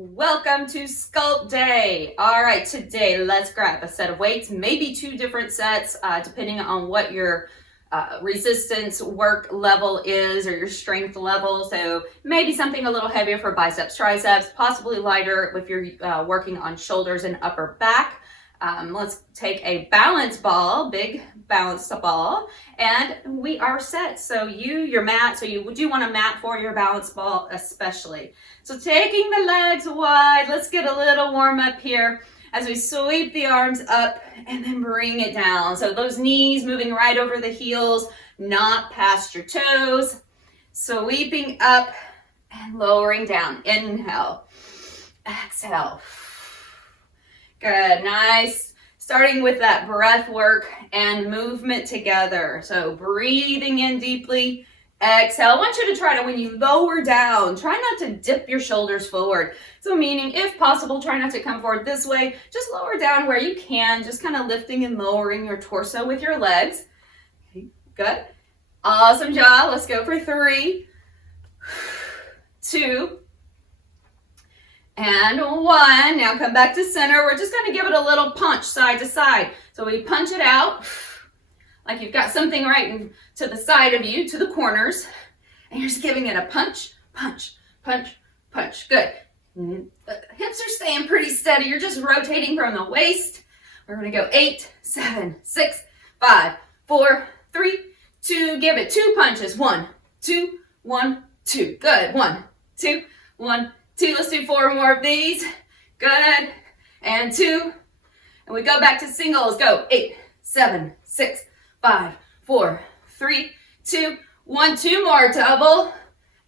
Welcome to Sculpt Day. All right, today let's grab a set of weights, maybe two different sets, depending on what your resistance work level is or your strength level. So maybe something a little heavier for biceps, triceps, possibly lighter if you're working on shoulders and upper back. Let's take a balance ball, big balance ball, and we are set. So your mat, so you do want a mat for your balance ball especially. So taking the legs wide, let's get a little warm up here as we sweep the arms up and then bring it down. So those knees moving right over the heels, not past your toes. Sweeping up and lowering down. Inhale, exhale. Good, nice. Starting with that breath work and movement together. So breathing in deeply, exhale. I want you to try to, when you lower down, try not to dip your shoulders forward. So meaning, if possible, try not to come forward this way. Just lower down where you can, just kind of lifting and lowering your torso with your legs. Okay, good. Awesome job. Let's go for 3, 2, and 1. Now come back to center. We're just going to give it a little punch side to side. So we punch it out like you've got something right to the side of you, to the corners, and you're just giving it a punch, punch, punch, punch. Good. The hips are staying pretty steady. You're just rotating from the waist. We're going to go 8, 7, 6, 5, 4, 3, 2. Give it 2 punches. 1, 2, 1, 2. Good. 1, 2, 1, 2. Let's do 4 more of these. Good. And 2. And we go back to singles. Go 8, 7, 6, 5, 4, 3, 2, 1. 2 more. Double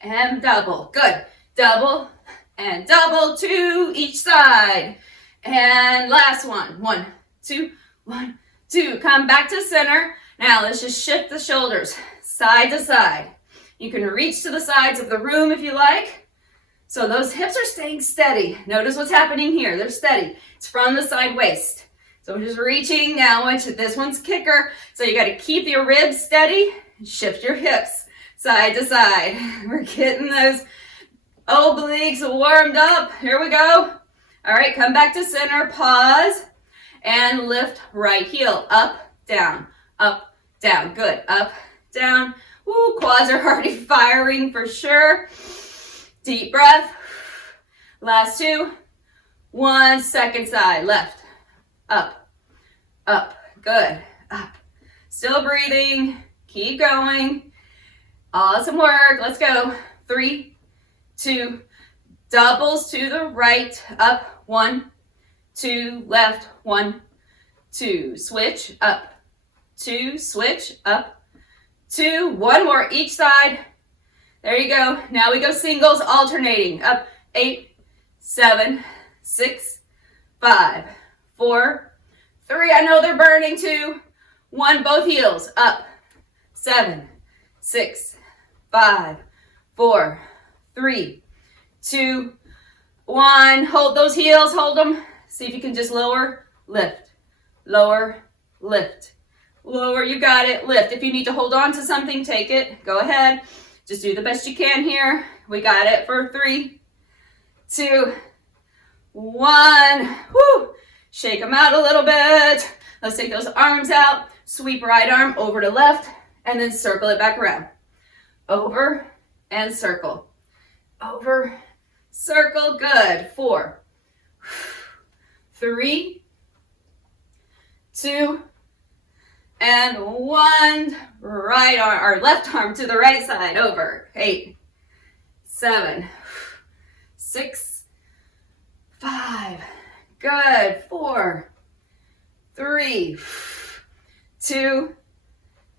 and double. Good. Double and double. 2 each side. And last one. 1, 2, 1, 2. Come back to center. Now let's just shift the shoulders side to side. You can reach to the sides of the room if you like. So those hips are staying steady. Notice what's happening here. They're steady. It's from the side waist. So we're just reaching now into this one's kicker. So you got to keep your ribs steady and shift your hips side to side. We're getting those obliques warmed up. Here we go. All right, come back to center. Pause and lift right heel. Up, down, up, down. Good. Up, down. Woo, quads are already firing for sure. Deep breath. Last 2. 1 second side. Left. Up. Up. Good. Up. Still breathing. Keep going. Awesome work. Let's go. 3, 2. Doubles to the right. Up. 1, 2. Left. 1, 2. Switch. Up. 2. Switch. Up. 2. 1 more each side. There you go. Now we go singles, alternating. Up. 8, 7, 6, 5, 4, 3. I know they're burning. 2, 1. Both heels. Up. 7, 6, 5, 4, 3, 2, 1. Hold those heels. Hold them. See if you can just lower, lift, lower, lift, lower. You got it. Lift. If you need to hold on to something, take it. Go ahead. Just do the best you can here. We got it for 3, 2, 1. Woo. Shake them out a little bit. Let's take those arms out. Sweep right arm over to left and then circle it back around. Over and circle. Over, circle. Good. 4, 3, 2, and 1. Right arm, or left arm to the right side. Over. 8, 7, 6, 5. Good. 4, 3, 2,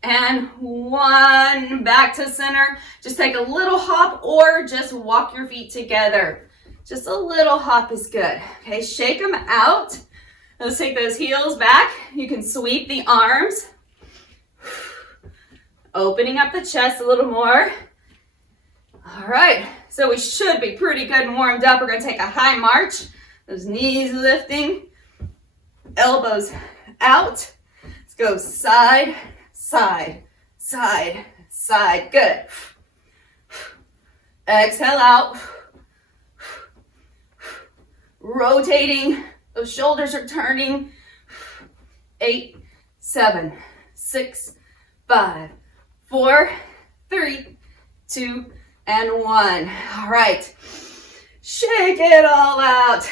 and 1. Back to center. Just take a little hop or just walk your feet together. Just a little hop is good. Okay, shake them out. Let's take those heels back. You can sweep the arms. Opening up the chest a little more. All right, so we should be pretty good and warmed up. We're going to take a high march. Those knees lifting. Elbows out. Let's go side, side, side, side. Good. Exhale out. rotating. Those shoulders are turning. 8, 7, 6, 5, 4, 3, 2, and 1. All right. Shake it all out.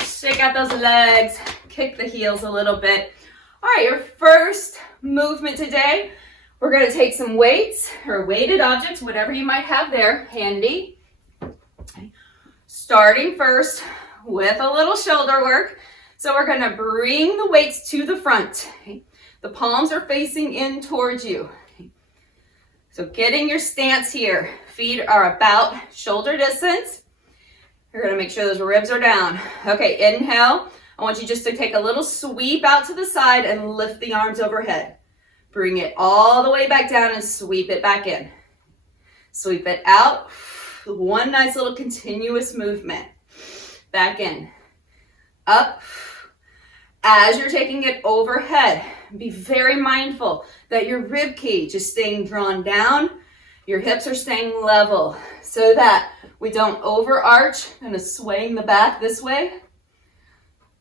Shake out those legs. Kick the heels a little bit. All right, your first movement today, we're going to take some weights or weighted objects, whatever you might have there handy. Okay. Starting first with a little shoulder work. So we're going to bring the weights to the front. Okay. The palms are facing in towards you. Okay. So getting your stance here. Feet are about shoulder distance. You're going to make sure those ribs are down. Okay, inhale. I want you just to take a little sweep out to the side and lift the arms overhead. Bring it all the way back down and sweep it back in. Sweep it out. One nice little continuous movement. Back in. Up. As you're taking it overhead, be very mindful that your rib cage is staying drawn down. Your hips are staying level so that we don't overarch and swaying the back this way.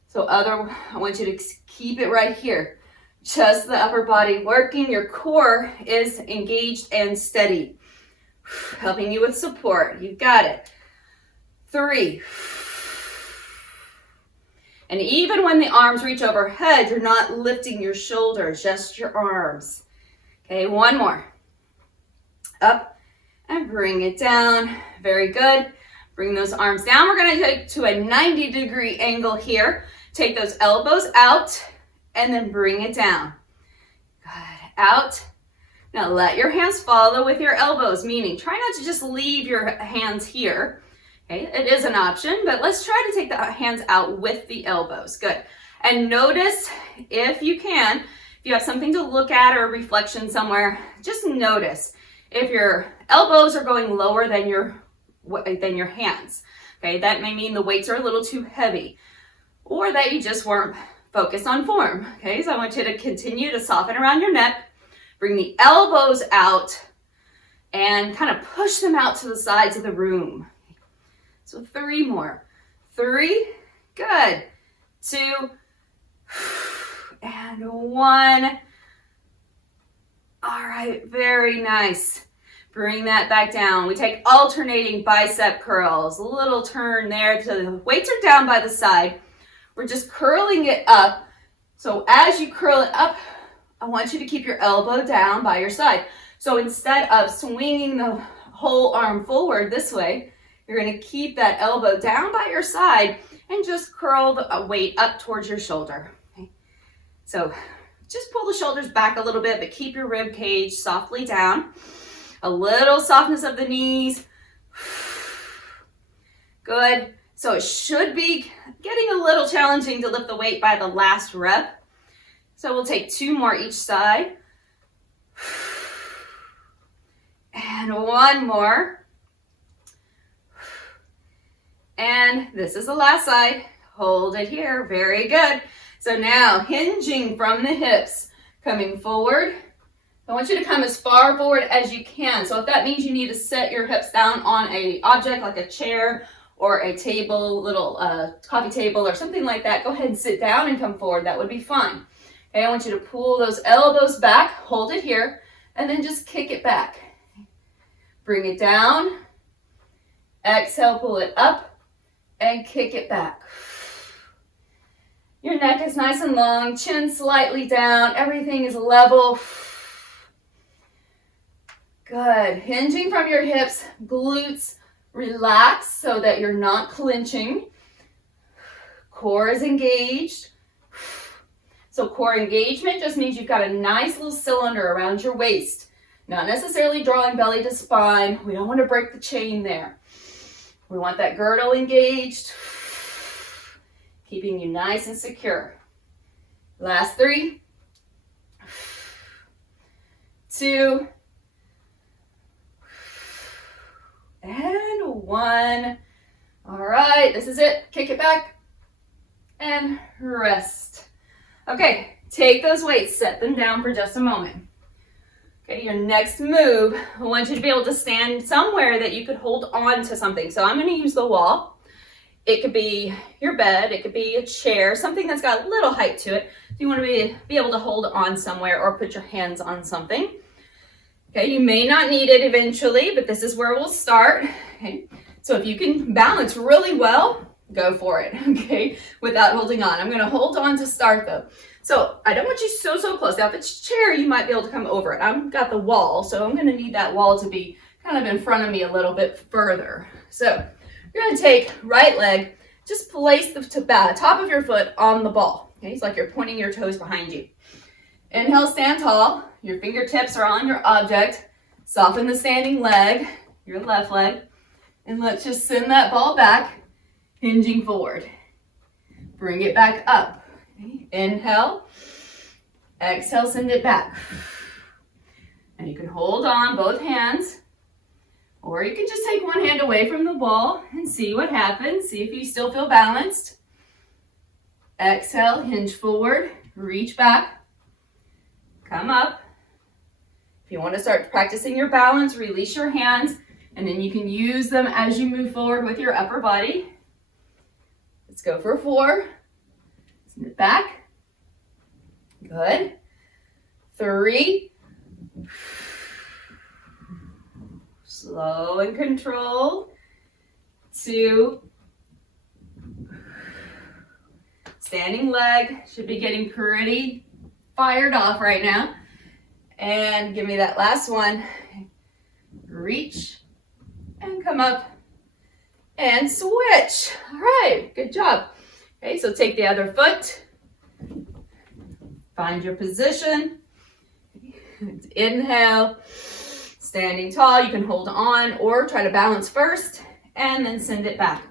So I want you to keep it right here. Just the upper body working. Your core is engaged and steady. Helping you with support. You got it. 3. And even when the arms reach overhead, you're not lifting your shoulders, just your arms. Okay, 1 more. Up and bring it down. Very good. Bring those arms down. We're going to take to a 90-degree angle here. Take those elbows out and then bring it down. Good. Out. Now let your hands follow with your elbows, meaning try not to just leave your hands here. Okay, it is an option, but let's try to take the hands out with the elbows. Good. And notice, if you can, if you have something to look at or a reflection somewhere, just notice if your elbows are going lower than your hands. Okay, that may mean the weights are a little too heavy or that you just weren't focused on form. Okay, so I want you to continue to soften around your neck, bring the elbows out, and kind of push them out to the sides of the room. So 3 more. 3, good. 2, and 1. All right, very nice. Bring that back down. We take alternating bicep curls. A little turn there to the weights are down by the side. We're just curling it up. So as you curl it up, I want you to keep your elbow down by your side. So instead of swinging the whole arm forward this way, you're going to keep that elbow down by your side and just curl the weight up towards your shoulder. Okay? So just pull the shoulders back a little bit, but keep your rib cage softly down. A little softness of the knees. Good. So it should be getting a little challenging to lift the weight by the last rep. So we'll take 2 more each side. And 1 more. And this is the last side. Hold it here. Very good. So now hinging from the hips, coming forward. I want you to come as far forward as you can. So if that means you need to set your hips down on an object like a chair or a table, little coffee table or something like that, go ahead and sit down and come forward. That would be fine. Okay, I want you to pull those elbows back, hold it here, and then just kick it back. Bring it down. Exhale, pull it up. And kick it back. Your neck is nice and long, chin slightly down, everything is level. Good. Hinging from your hips, glutes relax so that you're not clenching. Core is engaged. So core engagement just means you've got a nice little cylinder around your waist. Not necessarily drawing belly to spine. We don't want to break the chain there. We want that girdle engaged, keeping you nice and secure. Last 3, 2, and 1. All right, this is it. Kick it back and rest. Okay, take those weights, set them down for just a moment. Okay, your next move, I want you to be able to stand somewhere that you could hold on to something. So I'm going to use the wall. It could be your bed, it could be a chair, something that's got a little height to it. So you want to be able to hold on somewhere or put your hands on something. Okay, you may not need it eventually, but this is where we'll start. Okay, so if you can balance really well, go for it, okay, without holding on. I'm gonna hold on to start though. So I don't want you so close. Now if it's chair, you might be able to come over it. I've got the wall, so I'm gonna need that wall to be kind of in front of me a little bit further. So you're gonna take right leg, just place the top of your foot on the ball. Okay, it's like you're pointing your toes behind you. Inhale, stand tall. Your fingertips are on your object. Soften the standing leg, your left leg, and let's just send that ball back, hinging forward. Bring it back up. Okay. Inhale, exhale, send it back. And you can hold on both hands, or you can just take one hand away from the ball and see what happens. See if you still feel balanced. Exhale, hinge forward, reach back, come up. If you want to start practicing your balance, release your hands, and then you can use them as you move forward with your upper body. Let's go for 4. Send it back. Good. 3. Slow and controlled. 2. Standing leg should be getting pretty fired off right now. And give me that last one. Reach and come up and switch. All right, good job. Okay, so take the other foot. Find your position. Inhale, standing tall. You can hold on or try to balance first and then send it back.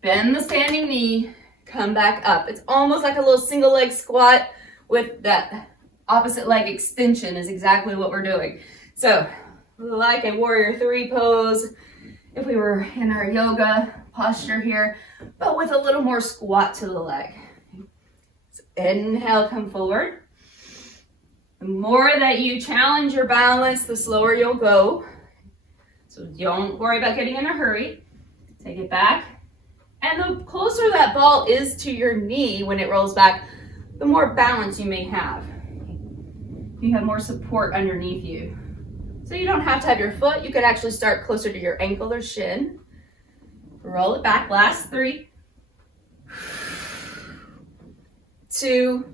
Bend the standing knee, come back up. It's almost like a little single leg squat with that opposite leg extension is exactly what we're doing. So like a warrior 3 pose, if we were in our yoga posture here, but with a little more squat to the leg. So inhale, come forward. The more that you challenge your balance, the slower you'll go. So don't worry about getting in a hurry. Take it back. And the closer that ball is to your knee when it rolls back, the more balance you may have. You have more support underneath you. So you don't have to have your foot. You could actually start closer to your ankle or shin. Roll it back. Last 3, 2,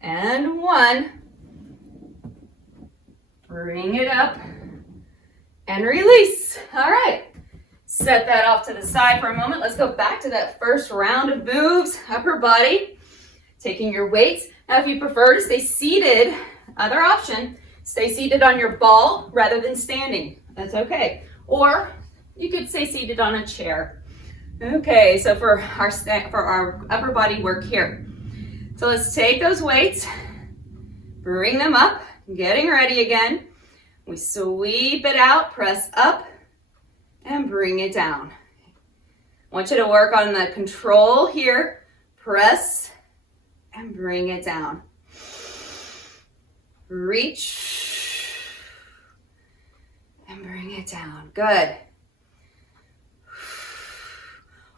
and 1. Bring it up and release. All right. Set that off to the side for a moment. Let's go back to that first round of moves. Upper body, taking your weights. Now, if you prefer to stay seated, other option, stay seated on your ball rather than standing. That's okay. Or you could stay seated on a chair. Okay, so for our upper body work here. So let's take those weights, bring them up, getting ready again. We sweep it out, press up, and bring it down. I want you to work on the control here. Press and bring it down. Reach and bring it down. Good.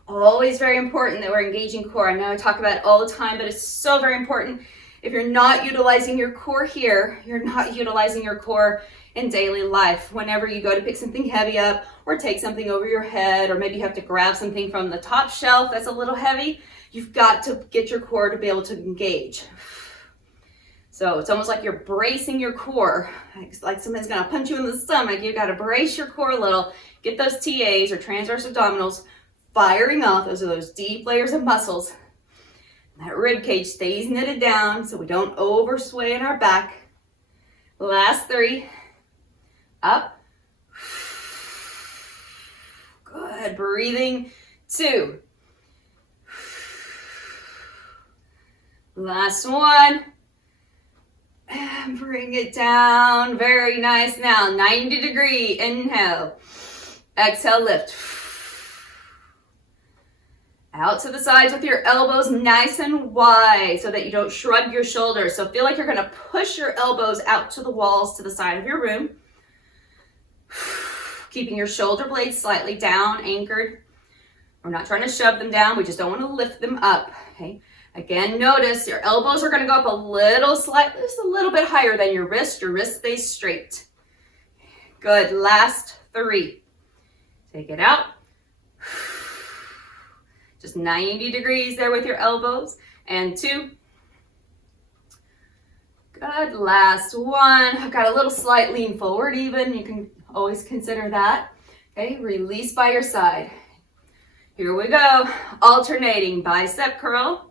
Always very important that we're engaging core. I know I talk about it all the time, but it's so very important. If you're not utilizing your core here, you're not utilizing your core in daily life. Whenever you go to pick something heavy up or take something over your head, or maybe you have to grab something from the top shelf that's a little heavy, you've got to get your core to be able to engage. So it's almost like you're bracing your core. It's like somebody's gonna punch you in the stomach. You gotta brace your core a little, get those TAs or transverse abdominals firing off. Those are those deep layers of muscles. That rib cage stays knitted down so we don't over sway in our back. Last 3. Up. Good. Breathing. 2. Last 1. And bring it down. Very nice. Now 90-degree. Inhale. Exhale, lift. Out to the sides with your elbows nice and wide so that you don't shrug your shoulders. So feel like you're going to push your elbows out to the walls to the side of your room. Keeping your shoulder blades slightly down, anchored. We're not trying to shove them down. We just don't want to lift them up, okay? Again, notice your elbows are going to go up a little, slightly, just a little bit higher than your wrist. Your wrist stays straight. Good. Last 3. Take it out. Just 90 degrees there with your elbows. And 2. Good. Last 1. I've got a little slight lean forward even. You can always consider that. Okay. Release by your side. Here we go. Alternating bicep curl.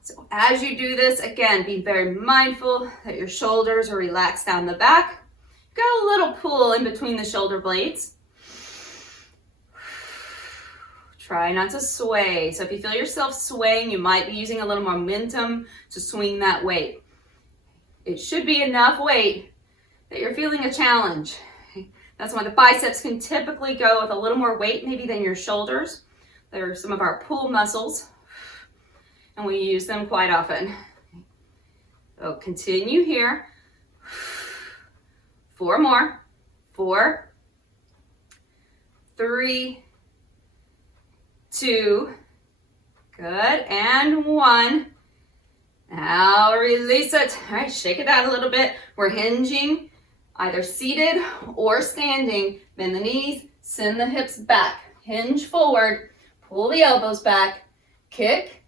So as you do this, again, be very mindful that your shoulders are relaxed down the back. Got a little pull in between the shoulder blades. Try not to sway. So if you feel yourself swaying, you might be using a little more momentum to swing that weight. It should be enough weight that you're feeling a challenge. That's why the biceps can typically go with a little more weight maybe than your shoulders. They're some of our pull muscles, and we use them quite often. So continue here. 4 more. 4, 3, 2, good, and 1. Now release it. All right, shake it out a little bit. We're hinging, either seated or standing. Bend the knees, send the hips back. Hinge forward, pull the elbows back, kick,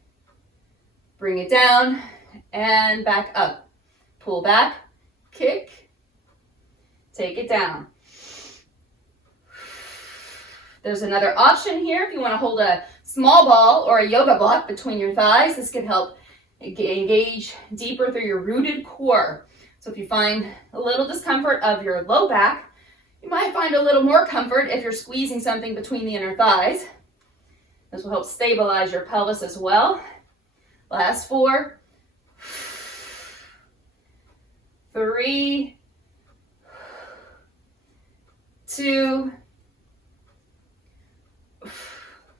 bring it down, and back up. Pull back, kick, take it down. There's another option here if you want to hold a small ball or a yoga block between your thighs. This can help engage deeper through your rooted core. So if you find a little discomfort of your low back, you might find a little more comfort if you're squeezing something between the inner thighs. This will help stabilize your pelvis as well. Last 4, 3, 2,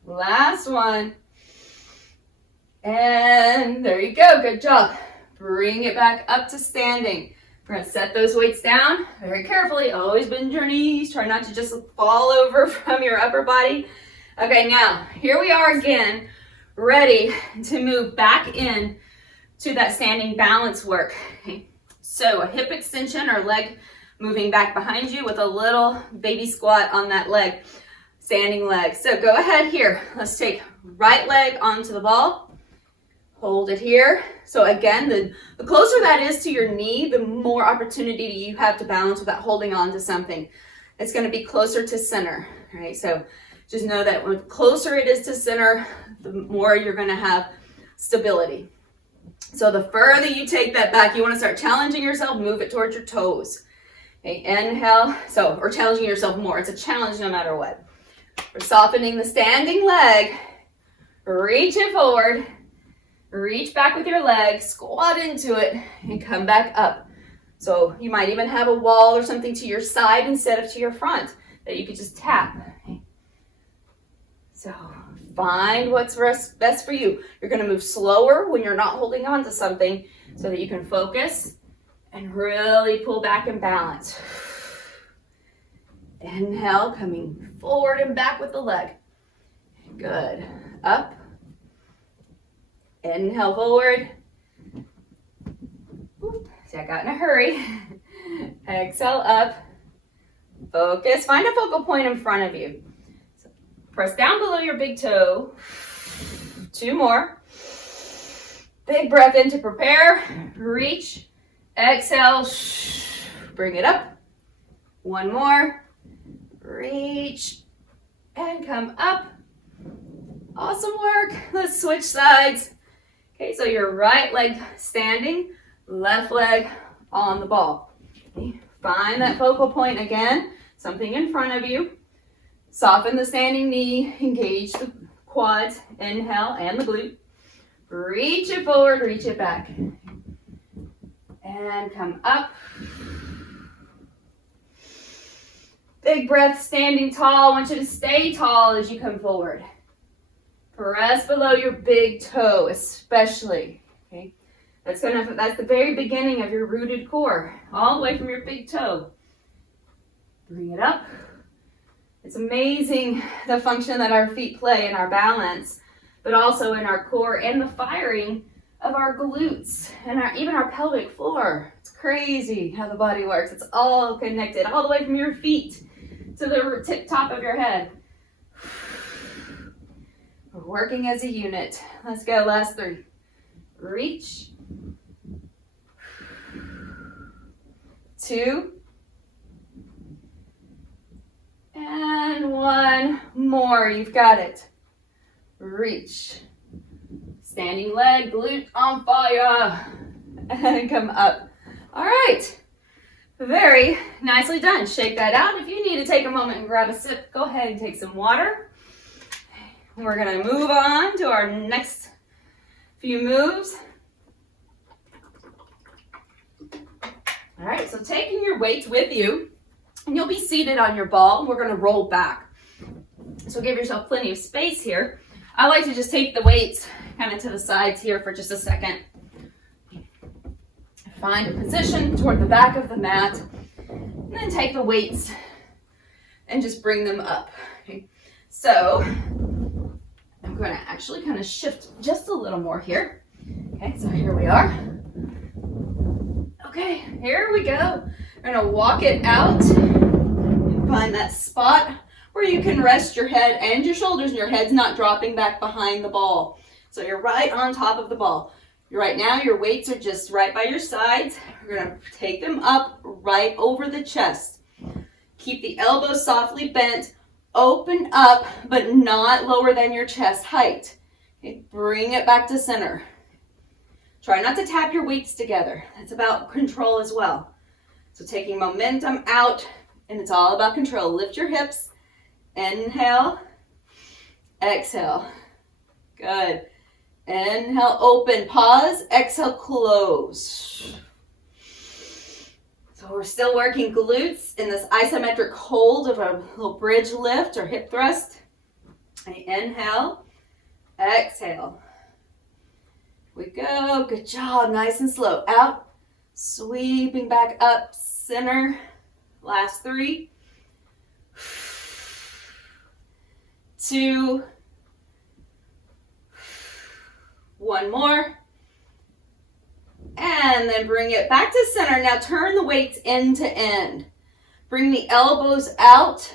last 1, and there you go. Good job. Bring it back up to standing. We're going to set those weights down very carefully. Always bend your knees. Try not to just fall over from your upper body. Okay, now here we are again, ready to move back in to that standing balance work. Okay. So a hip extension or leg moving back behind you with a little baby squat on that leg, standing leg. So go ahead here. Let's take right leg onto the ball. Hold it here. So again, the closer that is to your knee, the more opportunity you have to balance without holding on to something. It's going to be closer to center, right? So just know that the closer it is to center, the more you're going to have stability. So the further you take that back, you want to start challenging yourself, move it towards your toes. Okay, inhale, or challenging yourself more. It's a challenge no matter what. We're softening the standing leg. Reach it forward. Reach back with your leg, squat into it, and come back up. So you might even have a wall or something to your side instead of to your front that you could just tap. Okay. So find what's best for you. You're going to move slower when you're not holding on to something so that you can focus and really pull back and balance. Inhale, coming forward and back with the leg. Good. Up. Inhale forward. See, I got in a hurry. Exhale up. Focus. Find a focal point in front of you. So press down below your big toe. 2 more. Big breath in to prepare. Reach. Exhale. Bring it up. 1 more. Reach. And come up. Awesome work. Let's switch sides. Okay, so your right leg standing, left leg on the ball. Okay, find that focal point again, something in front of you. Soften the standing knee, engage the quads, inhale, and the glute. Reach it forward, reach it back. And come up. Big breath, standing tall. I want you to stay tall as you come forward. Press below your big toe, especially. Okay, that's the very beginning of your rooted core, all the way from your big toe. Bring it up. It's amazing the function that our feet play in our balance, but also in our core and the firing of our glutes and even our pelvic floor. It's crazy how the body works. It's all connected, all the way from your feet to the tip top of your head. We're working as a unit. Let's go, last 3. Reach. 2. And 1 more. You've got it. Reach. Standing leg, glute on fire. And come up. All right. Very nicely done. Shake that out. If you need to take a moment and grab a sip, go ahead and take some water. We're going to move on to our next few moves. All right, so taking your weights with you, and you'll be seated on your ball. We're going to roll back. So give yourself plenty of space here. I like to just take the weights kind of to the sides here for just a second. Find a position toward the back of the mat, and then take the weights and just bring them up. Okay. So I'm going to actually kind of shift just a little more here. Okay, so here we are. Okay, here we go. We're going to walk it out and find that spot where you can rest your head and your shoulders, and your head's not dropping back behind the ball. So you're right on top of the ball. Right now, your weights are just right by your sides. We're going to take them up right over the chest. Keep the elbows softly bent, open up, but not lower than your chest height. Okay, bring it back to center. Try not to tap your weights together. That's about control as well. So taking momentum out, and it's all about control. Lift your hips. Inhale. Exhale. Good. Inhale, open, pause. Exhale, close. So we're still working glutes in this isometric hold of a little bridge lift or hip thrust. Inhale. Exhale. We go. Good job. Nice and slow. Out. Sweeping back up. Center. Last 3. 2. 1 more. And then bring it back to center. Now turn the weights end to end. Bring the elbows out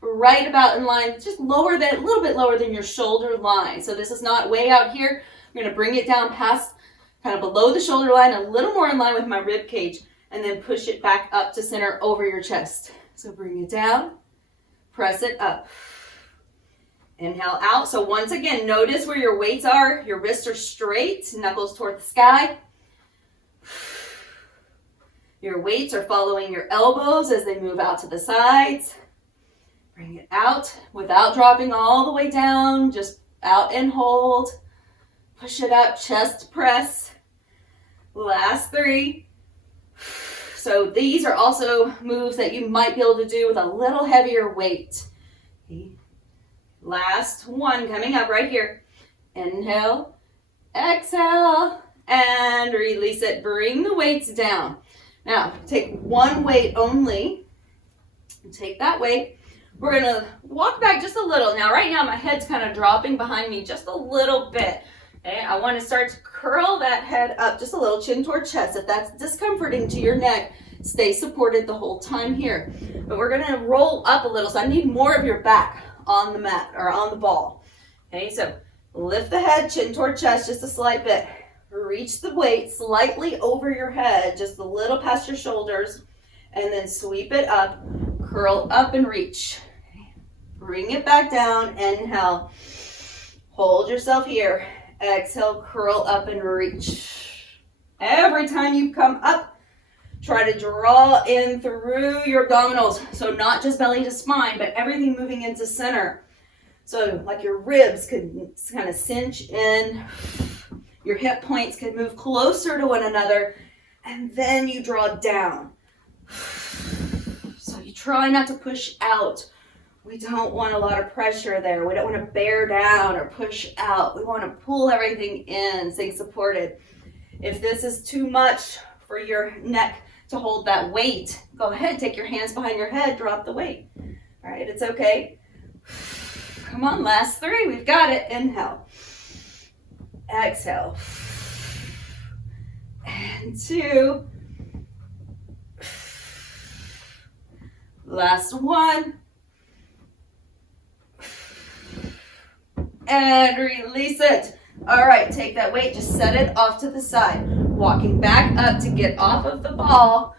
right about in line, just lower than, a little bit lower than your shoulder line. So this is not way out here. I'm going to bring it down past, kind of below the shoulder line, a little more in line with my rib cage, and then push it back up to center over your chest. So bring it down, press it up. Inhale out. So once again, notice where your weights are. Your wrists are straight, knuckles toward the sky. Your weights are following your elbows as they move out to the sides. Bring it out without dropping all the way down. Just out and hold. Push it up, chest press. Last 3. So these are also moves that you might be able to do with a little heavier weight. Okay. Last 1 coming up right here. Inhale, exhale, and release it. Bring the weights down. Now, take 1 weight only. Take that weight. We're going to walk back just a little. Now, right now, my head's kind of dropping behind me just a little bit. Okay, I want to start to curl that head up just a little, chin toward chest. If that's discomforting to your neck, stay supported the whole time here. But we're going to roll up a little, so I need more of your back on the mat or on the ball. Okay, so lift the head, chin toward chest, just a slight bit. Reach the weight slightly over your head, just a little past your shoulders, and then sweep it up, curl up and reach. Okay. Bring it back down, inhale. Hold yourself here. Exhale, curl up and reach. Every time you come up, try to draw in through your abdominals. So not just belly to spine, but everything moving into center. So like your ribs could kind of cinch in. Your hip points could move closer to one another. And then you draw down. So you try not to push out. We don't want a lot of pressure there. We don't want to bear down or push out. We want to pull everything in, stay supported. If this is too much for your neck to hold that weight, go ahead, take your hands behind your head, drop the weight. All right, it's okay. Come on, last 3. We've got it. Inhale. Exhale. And 2. Last 1. And release it. All right, take that weight, just set it off to the side. Walking back up to get off of the ball.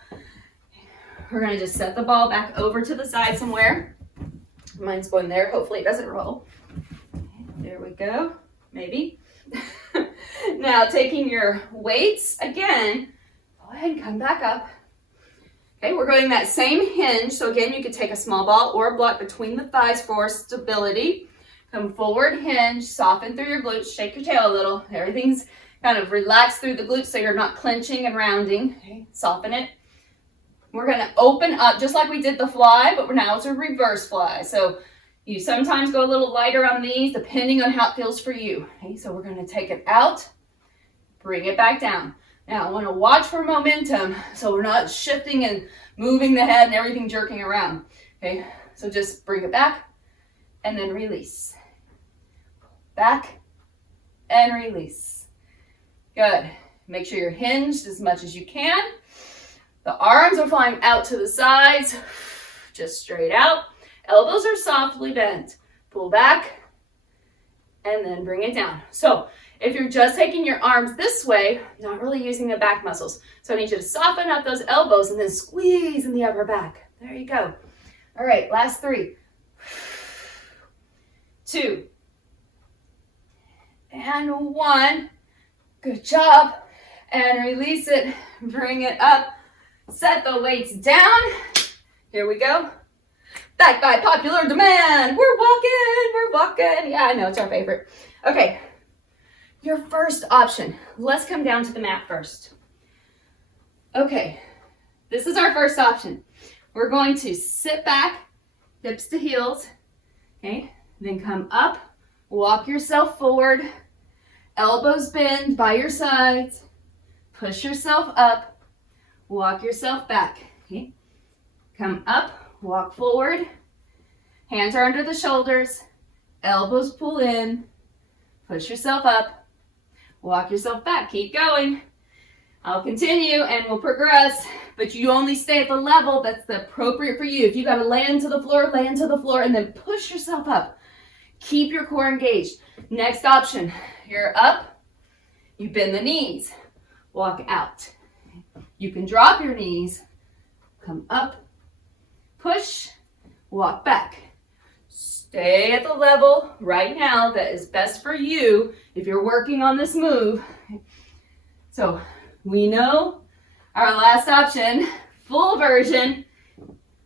We're gonna just set the ball back over to the side somewhere. Mine's going there, hopefully it doesn't roll. There we go, maybe. Now taking your weights again, go ahead and come back up. Okay, we're going that same hinge. So again, you could take a small ball or a block between the thighs for stability. Come forward, hinge, soften through your glutes, shake your tail a little. Everything's kind of relaxed through the glutes so you're not clenching and rounding. Okay, soften it. We're gonna open up just like we did the fly, but now it's a reverse fly. So you sometimes go a little lighter on these depending on how it feels for you. Okay, so we're gonna take it out, bring it back down. Now I wanna watch for momentum so we're not shifting and moving the head and everything jerking around. Okay, so just bring it back and then release. Back and release. Good. Make sure you're hinged as much as you can. The arms are flying out to the sides, just straight out. Elbows are softly bent. Pull back and then bring it down. So if you're just taking your arms this way, not really using the back muscles. So I need you to soften up those elbows and then squeeze in the upper back. There you go. All right, last 3. 2. And 1. Good job. And release it. Bring it up. Set the weights down. Here we go. Back by popular demand. We're walking. Yeah, I know, it's our favorite. Okay. Your first option. Let's come down to the mat first. Okay. This is our first option. We're going to sit back, hips to heels. Okay. Then come up. Walk yourself forward. Elbows bend by your sides. Push yourself up. Walk yourself back. Okay. Come up, walk forward. Hands are under the shoulders. Elbows pull in. Push yourself up. Walk yourself back. Keep going. I'll continue and we'll progress, but you only stay at the level that's appropriate for you. If you got to land to the floor, and then push yourself up. Keep your core engaged. Next option, you're up, you bend the knees, walk out. You can drop your knees, come up, push, walk back. Stay at the level right now that is best for you if you're working on this move. So we know our last option, full version,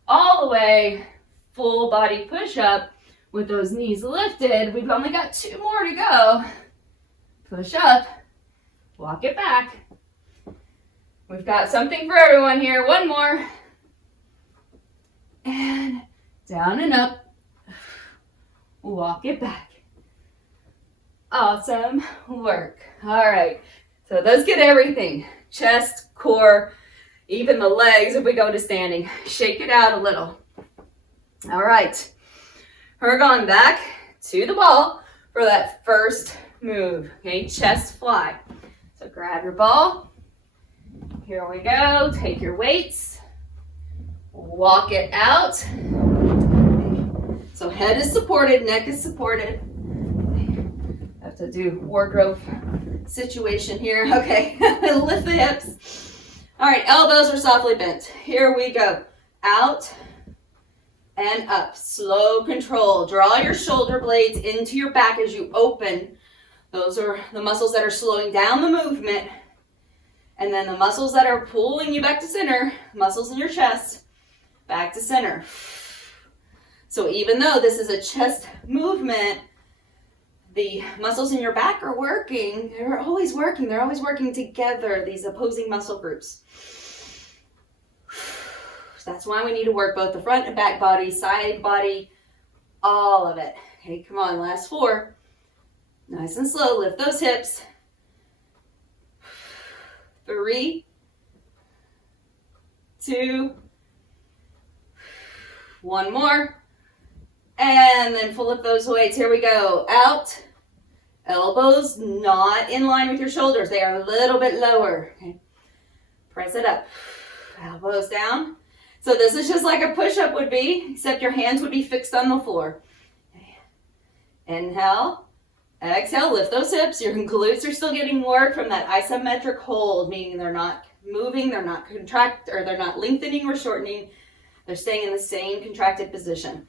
all the way, full body push up. With those knees lifted, we've only got 2 more to go. Push up, walk it back. We've got something for everyone here. 1 more. And down and up. Walk it back. Awesome work. All right, so let's get everything. Chest, core, even the legs if we go to standing. Shake it out a little. All right. We're going back to the ball for that first move, okay? Chest fly. So grab your ball. Here we go. Take your weights. Walk it out. So head is supported, neck is supported. Have to do wardrobe situation here. Okay, lift the hips. All right, elbows are softly bent. Here we go. Out and up. Slow control. Draw your shoulder blades into your back as you open. Those are the muscles that are slowing down the movement. And then the muscles that are pulling you back to center, muscles in your chest, back to center. So even though this is a chest movement, the muscles in your back are working. They're always working. They're always working together, these opposing muscle groups. That's why we need to work both the front and back body, side body, all of it. Okay, come on, last 4. Nice and slow, lift those hips. 3, 2. One more. And then flip those weights. Here we go. Out. Elbows not in line with your shoulders. They are a little bit lower. Okay. Press it up. Elbows down. So this is just like a push-up would be, except your hands would be fixed on the floor. Okay. Inhale. Exhale. Lift those hips. Your glutes are still getting work from that isometric hold, meaning they're not moving, they're not contract, or they're not lengthening or shortening. They're staying in the same contracted position.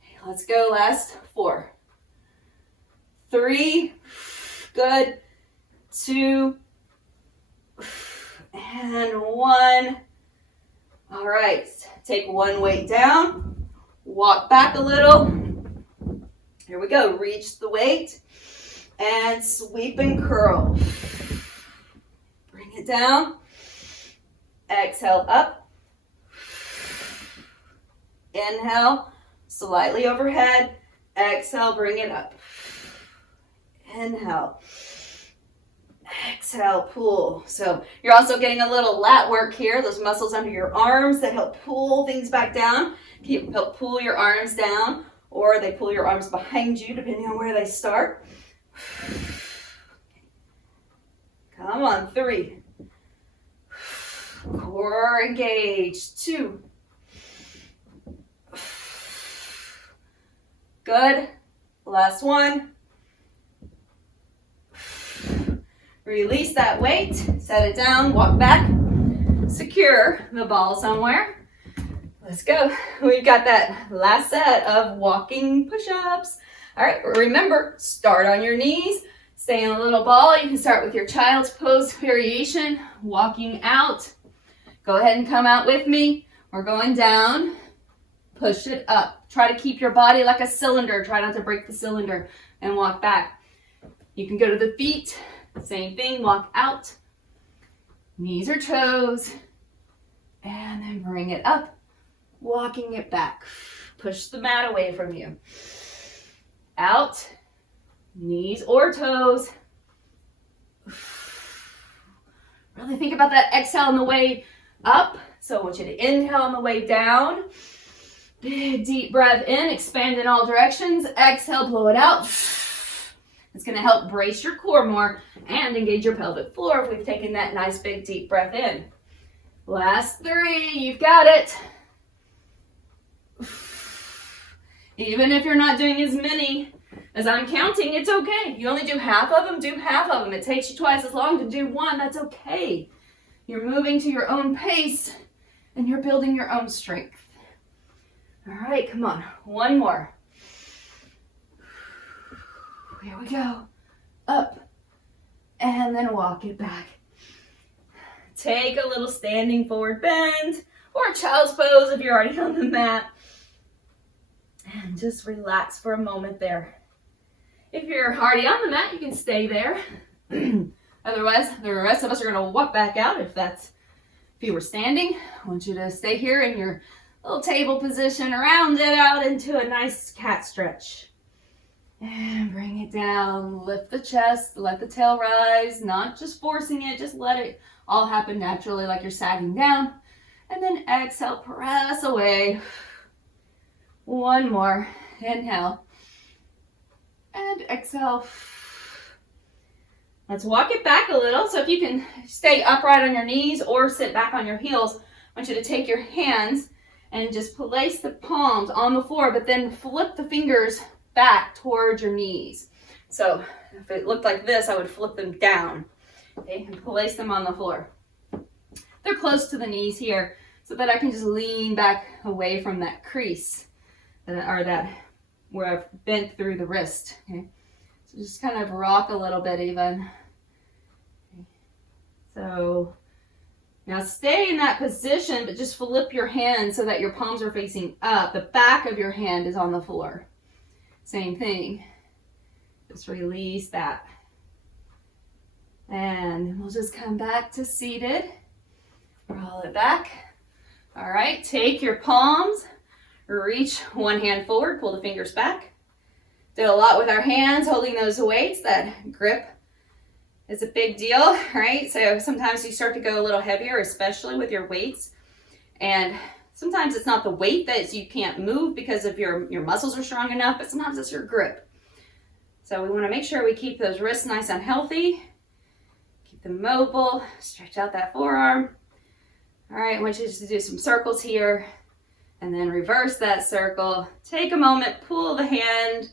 Okay, let's go. Last 4. 3. Good. 2. And 1. All right. Take one weight down. Walk back a little. Here we go. Reach the weight. And sweep and curl. Bring it down. Exhale up. Inhale, slightly overhead. Exhale, bring it up. Inhale. Exhale, pull. So you're also getting a little lat work here. Those muscles under your arms that help pull things back down. Help pull your arms down, or they pull your arms behind you, depending on where they start. Come on, 3. Core engaged. 2. Good. Last 1. Release that weight. Set it down. Walk back. Secure the ball somewhere. Let's go. We've got that last set of walking push-ups. All right. Remember, start on your knees. Stay in a little ball. You can start with your child's pose variation. Walking out. Go ahead and come out with me. We're going down. Push it up. Try to keep your body like a cylinder. Try not to break the cylinder and walk back. You can go to the feet. Same thing. Walk out. Knees or toes. And then bring it up. Walking it back. Push the mat away from you. Out. Knees or toes. Really think about that exhale on the way up. So I want you to inhale on the way down. Big deep breath in, expand in all directions. Exhale, blow it out. It's going to help brace your core more and engage your pelvic floor if we've taken that nice big deep breath in. Last 3, you've got it. Even if you're not doing as many as I'm counting, it's okay. You only do half of them, do half of them. It takes you twice as long to do one, that's okay. You're moving to your own pace and you're building your own strength. All right, come on, 1 more. Here we go. Up, and then walk it back. Take a little standing forward bend, or child's pose if you're already on the mat. And just relax for a moment there. If you're already on the mat, you can stay there. Otherwise, the rest of us are gonna walk back out if you were standing. I want you to stay here in your little table position, round it out into a nice cat stretch. And bring it down, lift the chest, let the tail rise, not just forcing it, just let it all happen naturally like you're sagging down. And then exhale, press away. 1 more, inhale. And exhale. Let's walk it back a little. So if you can stay upright on your knees or sit back on your heels, I want you to take your hands and just place the palms on the floor, but then flip the fingers back towards your knees. So if it looked like this, I would flip them down, okay, and place them on the floor. They're close to the knees here, so that I can just lean back away from that crease, or that where I've bent through the wrist. Okay, so just kind of rock a little bit even. Okay. So now stay in that position, but just flip your hands so that your palms are facing up. The back of your hand is on the floor. Same thing. Just release that. And we'll just come back to seated. Roll it back. All right, take your palms, reach one hand forward, pull the fingers back. Did a lot with our hands, holding those weights, that grip is a big deal, right? So sometimes you start to go a little heavier, especially with your weights. And sometimes it's not the weight that you can't move because of your muscles are strong enough, but sometimes it's your grip. So we want to make sure we keep those wrists nice and healthy. Keep them mobile. Stretch out that forearm. All right, I want you to do some circles here and then reverse that circle. Take a moment, pull the hand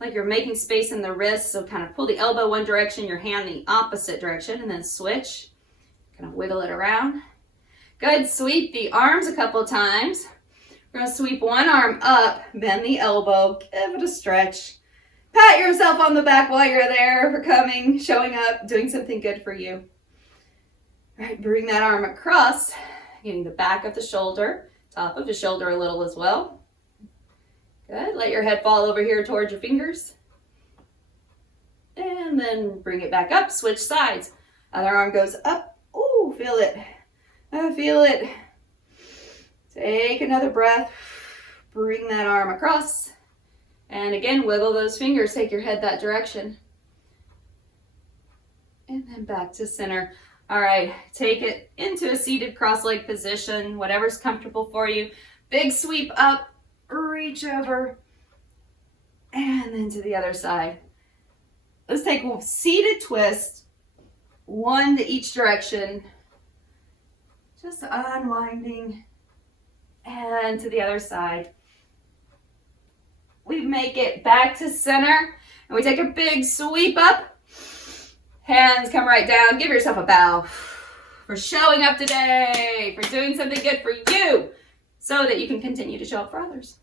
like you're making space in the wrist. So kind of pull the elbow one direction, your hand the opposite direction, and then switch. Kind of wiggle it around. Good, sweep the arms a couple times. We're gonna sweep one arm up, bend the elbow, give it a stretch. Pat yourself on the back while you're there for coming, showing up, doing something good for you. All right, bring that arm across, getting the back of the shoulder, top of the shoulder a little as well. Good, let your head fall over here towards your fingers. And then bring it back up, switch sides. Other arm goes up, ooh, feel it. I feel it. Take another breath. Bring that arm across. And again, wiggle those fingers. Take your head that direction. And then back to center. All right, take it into a seated cross-leg position, whatever's comfortable for you. Big sweep up, reach over, and then to the other side. Let's take a seated twist, one to each direction. Just unwinding, and to the other side. We make it back to center, and we take a big sweep up. Hands come right down. Give yourself a bow for showing up today, for doing something good for you, so that you can continue to show up for others.